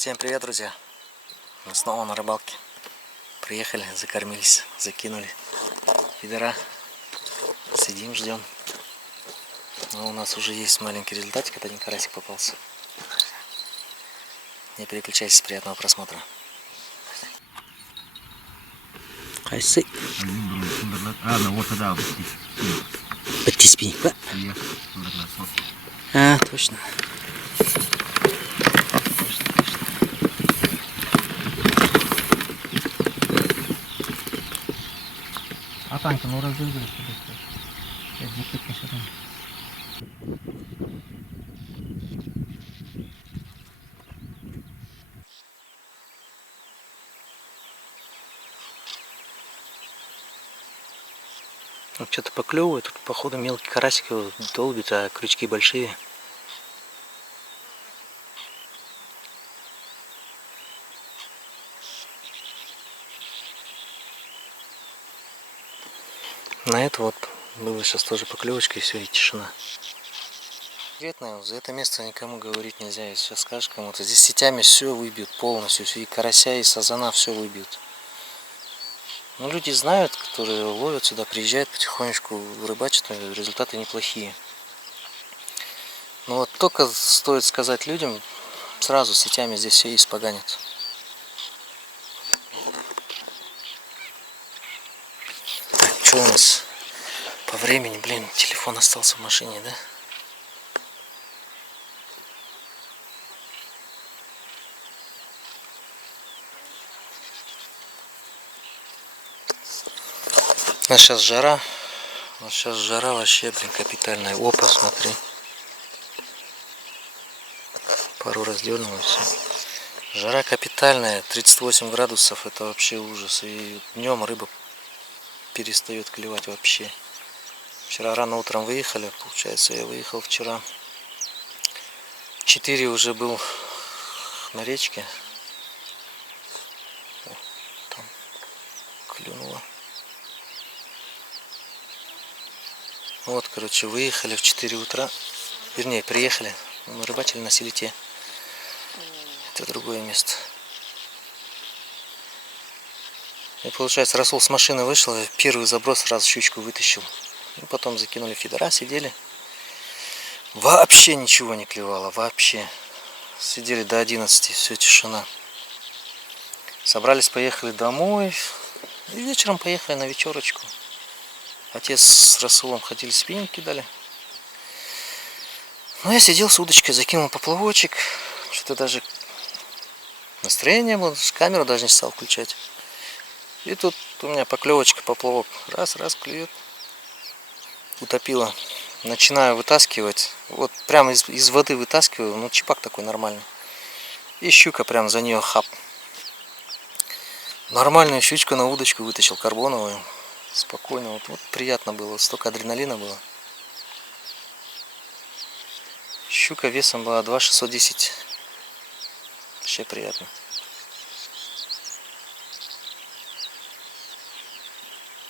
Всем привет, друзья! Мы снова на рыбалке. Приехали, закормились, закинули фидера. Сидим, ждем. Но у нас уже есть маленький результатик. Один карасик попался. Не переключайтесь, приятного просмотра. Хайсы. Подтиспи. А, точно. А Танька, ну разыгрывай себе. Я закипну сюда. Ну, что-то поклевывает, тут походу мелкий карасик его долбит, а крючки большие. На это вот было сейчас тоже поклевочка, и все, и тишина. Конкретно за это место никому говорить нельзя. Если сейчас скажешь кому-то, здесь сетями все выбьют полностью, и карася, и сазана все выбьют. Но люди знают, которые ловят сюда, приезжают потихонечку, рыбачат, результаты неплохие. Но вот только стоит сказать людям, сразу сетями здесь все испоганят. Так, что у нас по времени? Блин, телефон остался в машине, да? У нас сейчас жара. У нас сейчас жара вообще, блин, капитальная. Опа, смотри. Пару раз дернул и все. Жара капитальная, 38 градусов, это вообще ужас. И днем рыба перестает клевать вообще. Вчера рано утром выехали, получается, я выехал вчера. В 4 уже был на речке. О, там клюнуло. Вот, короче, выехали в 4 утра. Вернее, приехали. Мы рыбачили на Селите. Это другое место. И получается, Расул с машины вышел, первый заброс сразу щучку вытащил. И потом закинули фидера, сидели. Вообще ничего не клевало, вообще. Сидели до 11, все, тишина. Собрались, поехали домой. И вечером поехали на вечерочку. Отец с Расулом ходили, спиннинг кидали. Ну, я сидел с удочкой, закинул поплавочек. Что-то даже настроение было, камеру даже не стал включать. И тут у меня поклевочка, поплавок. Раз, клюет. Утопила. Начинаю вытаскивать. Вот прямо из воды вытаскиваю. Ну, чипак такой нормальный. И щука прям за нее хап. Нормальную щучку на удочку вытащил, карбоновую. Спокойно. Вот приятно было. Столько адреналина было. Щука весом была 2,610. Вообще приятно.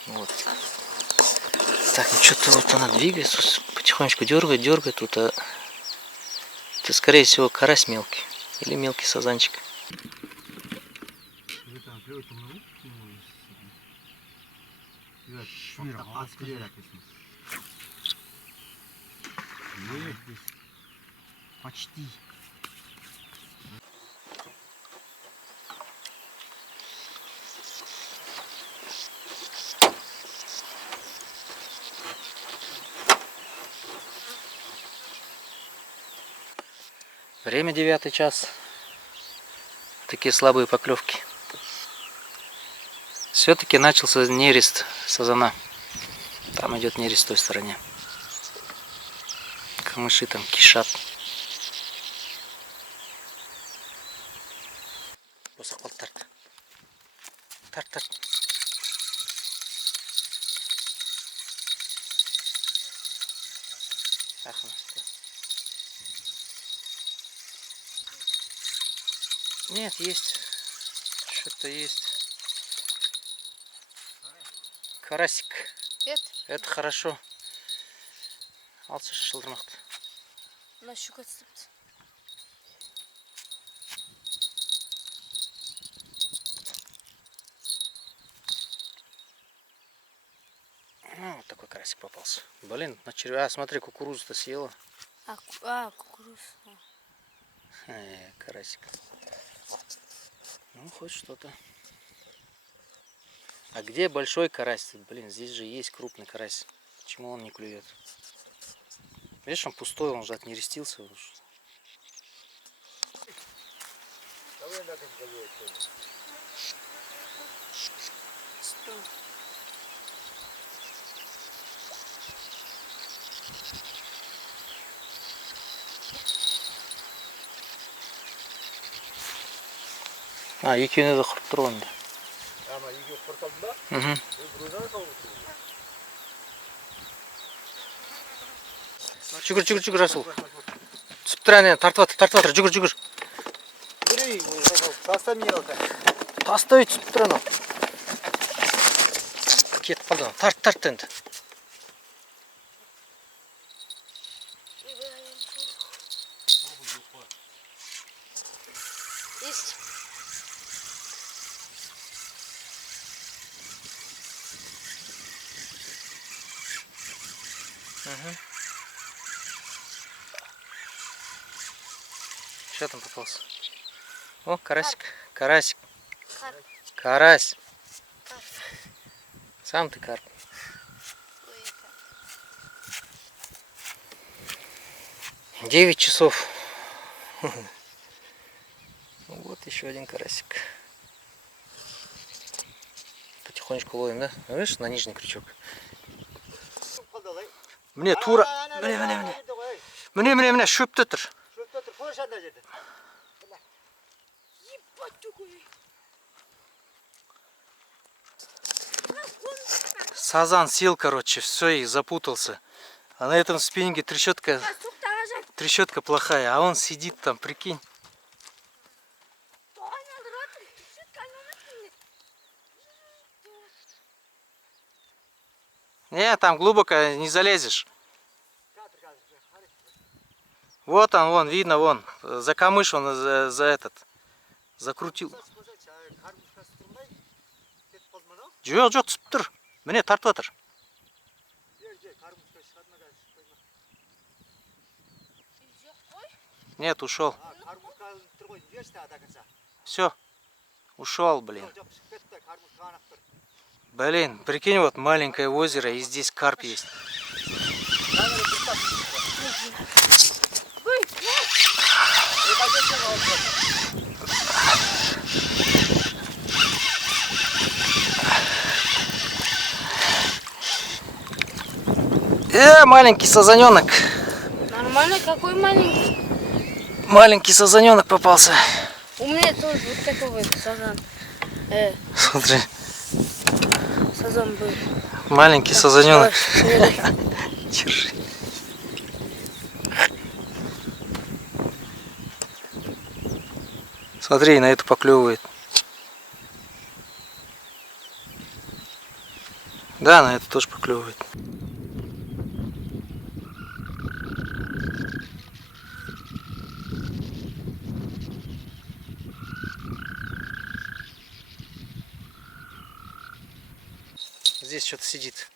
Вот. Так, ну что-то вот она двигается, потихонечку дергает тут, а это скорее всего карась мелкий или мелкий сазанчик. Почти. Время 9 час. Такие слабые поклевки. Все-таки начался нерест сазана. Там идет нерест в той стороне. Камыши там кишат. Тарт. Нет, есть. Что-то есть. Карасик. Это хорошо. Алчы шылдырмақты. На щука түсіпті. карасик попался. Блин, на червя. Смотри, кукурузу-то съела. Кукуруза. Карасик. Ну, хоть что-то. А где большой карась? Блин, здесь же есть крупный карась. Почему он не клюет? Видишь, он пустой, он уже отнерестился. Екеуіне де құрып тұр онда. Жүгір, Расул. Түсіп тұр әне, тартып жатыр, жүгір. Тастай түсіп тұр анау. Кетіп қалды, тарт енді. Есть. Что там попался? О, карасик. Карась. Сам ты карп. 9 часов. Вот еще один карасик. Потихонечку ловим, да? Видишь, на нижний крючок. Мне тура. Мне шөпте тұр. Сазан сел, короче, все, и запутался. А на этом спиннинге трещотка плохая, а он сидит там, прикинь. Не, там глубоко не залезешь. Вот он, вон, видно, вон. За камыш он за этот. Закрутил. Жоқ, түсіп тұр. Міне, тартып жатыр. Нет, ушел. Все. Ушел, блин. Блин, прикинь, вот маленькое озеро, и здесь карп есть. Маленький сазаненок. Нормально, какой маленький? Маленький сазаненок попался. У меня тоже вот такой вот сазан. Смотри. Сазан был. Маленький сазаненок. Держи. Смотри, на эту поклевывает. Да, на эту тоже поклевывает. Здесь что-то сидит.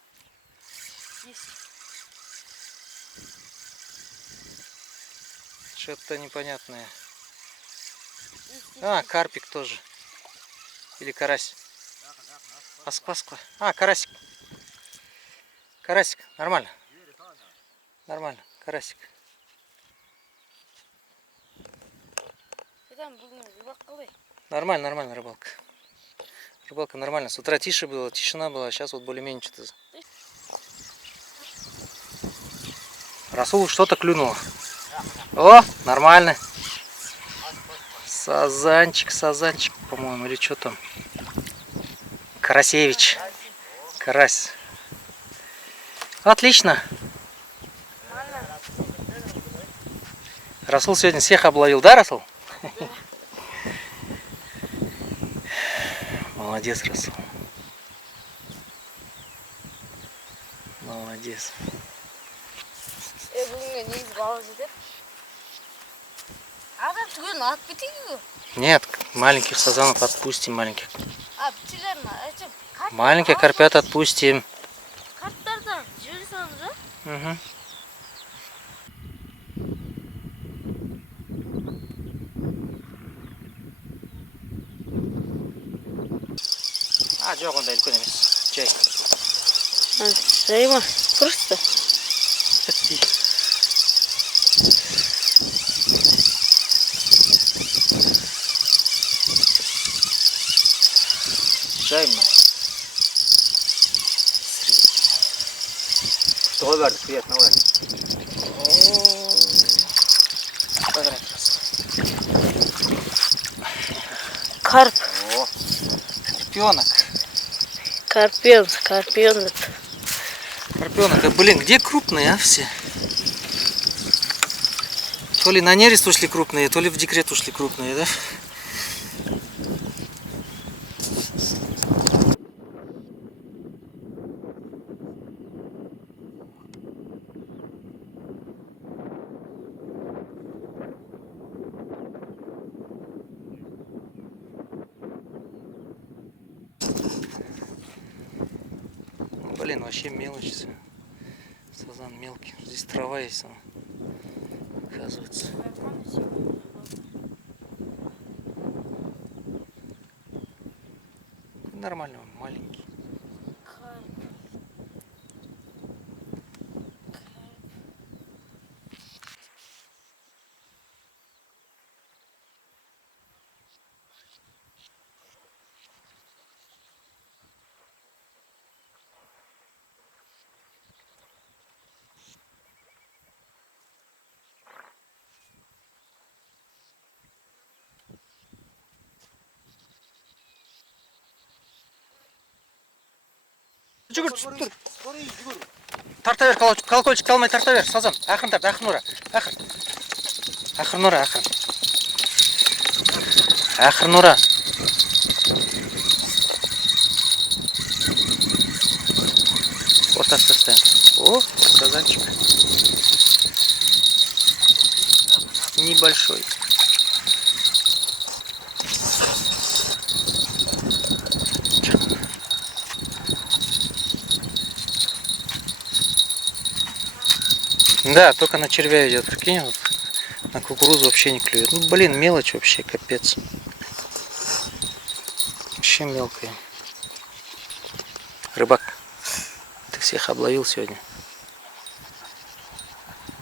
Что-то непонятное. Карпик тоже. Или карась. Аспаска. Карасик. Карасик. Нормально. Нормально. Карасик. Нормально рыбалка. Рыбалка нормально. С утра тише было, тишина была, сейчас вот более-менее что-то. Расул что-то клюнуло. О, нормально. Сазанчик, по-моему, или что там. Карасевич. Карась. Отлично. Расул сегодня всех обловил, да, Расул? Молодец, Расул. Молодец. Нет, маленьких сазанов отпустим, маленьких. Маленьких карпят отпустим. Угу. Жоқ ондай үлкен емес. Жай. Жай ма? Просто. Бітті. Жай ма? Что бәрді, приятно бәрді. Карп. О, карпенок. Карпион. Карпенок, да блин, где крупные, а все? То ли на нерест ушли крупные, то ли в декрет ушли крупные, да? Блин, вообще мелочь. Сазан мелкий. Здесь трава есть, оказывается. Нормально, он маленький. Жүгір. Тарта бер, колокольчик алмай тарта бер, сазан. Ақырын тарт, ақырын ұра. Ақырын ұра, ақырын. Ақырын ұра. Ортасы ставим. О, сазанчик. Небольшой. Да, только на червя идет, прикинь, вот. На кукурузу вообще не клюет. Ну, блин, мелочь вообще, капец. Вообще мелкая. Рыбак, ты всех обловил сегодня.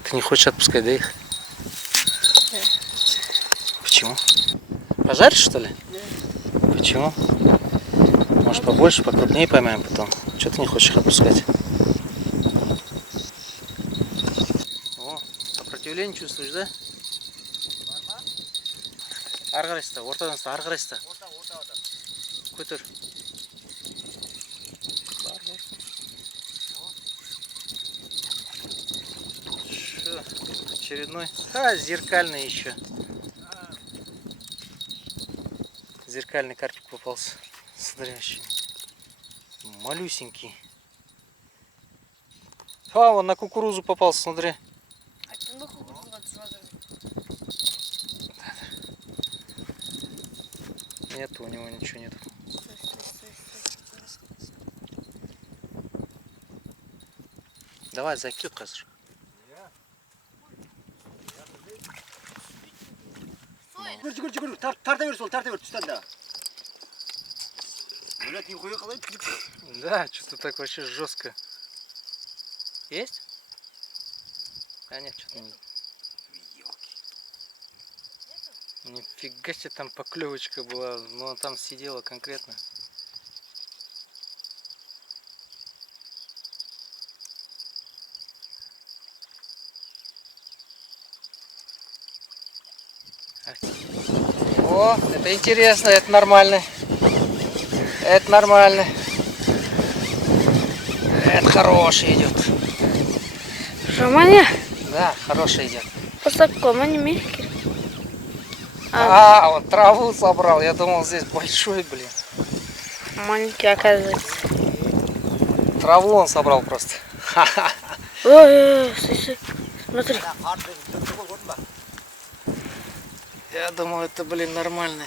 Ты не хочешь отпускать, да, их? Да. Почему? Пожаришь, что ли? Да. Почему? Может, побольше, покрупнее поймаем потом. Что ты не хочешь их отпускать? Сопротивление чувствуешь, да? Аргарайста, ортаданста, аргарайста. Көтер. Что? Очередной? А, зеркальный еще. Зеркальный карпик попался. Смотри, вообще. Малюсенький. А, он на кукурузу попался, смотри. Нет, у него ничего нет. Давай, закид, қазір. Жүгір, тарта бер сол, тарта бер, тұстан да. Блядь, нихуя қалай? Да, что-то так вообще жестко. Есть? А нет, что-то не. Нифига себе там поклевочка была, но она там сидела конкретно. О, это интересно, это нормально. Это нормально. Это хороший идет. Романя? Да, хороший идет. Посадком, они мягкие. А, он траву собрал. Я думал, здесь большой, блин. Маленький, оказывается. Траву он собрал просто. Ой, смотри. Я думал, это, блин, нормально.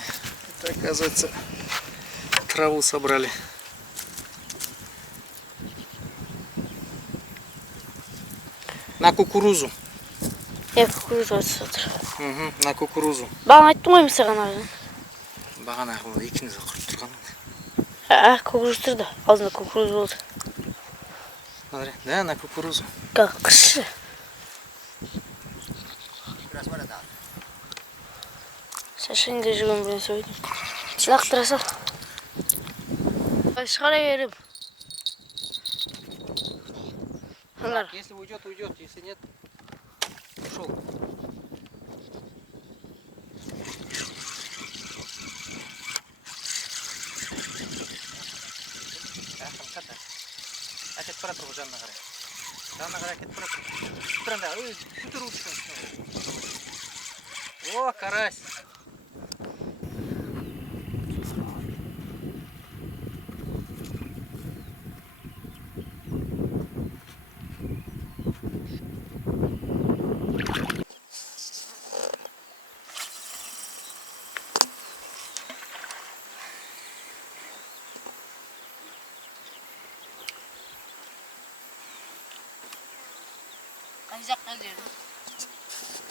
Это, оказывается, траву собрали. На кукурузу. Кукуруза отыр. На кукурузу. Бағана айттым ғой мен саған ағын. Бағана екеуміз құрып тұрған. Кукуруз тұрды. Алдында кукуруз болды. Смотри, да, на кукурузу. Как кіші. Шашында жүрген бірін сөйдім. Лақтыра сал. Шығара берем. Алар. Если уйдет, уйдет. Если нет, ушел. Әкет бара тұрғы жанына қарай. Жанына қарай әкет бара тұрғы. Тұранда, сүті ручка. О, карась.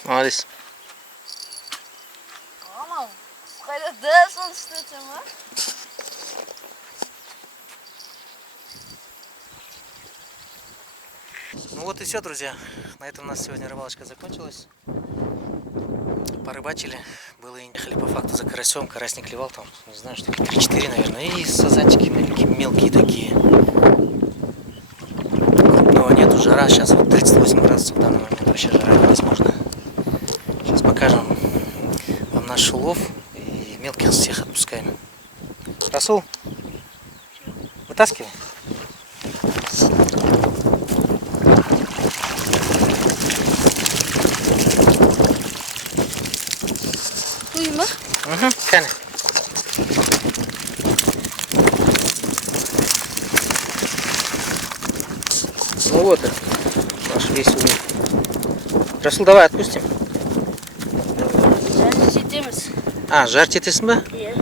Молодец. Мама, қайда сон істетем, а? Ну вот и все, друзья. На этом у нас сегодня рыбалочка закончилась. Порыбачили. Было и ехали по факту за карасем. Карась не клевал там, не знаю, штуки 3-4, наверное. И сазанчики мелкие такие. Крупного нету, жара. Сейчас вот 38 градусов в данный момент. Вообще жара невозможно. Сейчас покажем вам наш улов. И мелких всех отпускаем. Расул, вытаскивай. Duyma. Кәне. Ну вот наш весь улов. Расул, давай отпустим. Және жетеміз. Жарить етесің ба? Иә.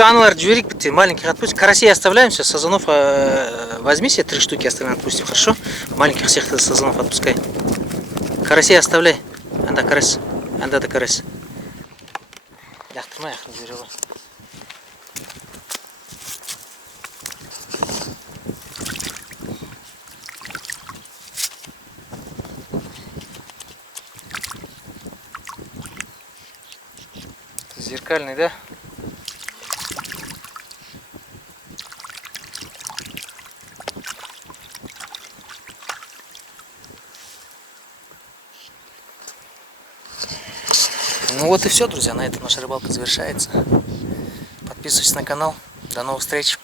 Аналарды жіберейік бітті. Маленьких отпустим. Карасей оставляем все. Сазанов возьми себе 3 штуки, остальные отпустим. Хорошо? Маленьких всех сазанов отпускай. Карасей оставляй. Анда карась. Анда да карась. Яқтырмай яқтын жібере ғой. Зеркальный, да? Ну вот и все, друзья. На этом наша рыбалка завершается. Подписывайтесь на канал. До новых встреч.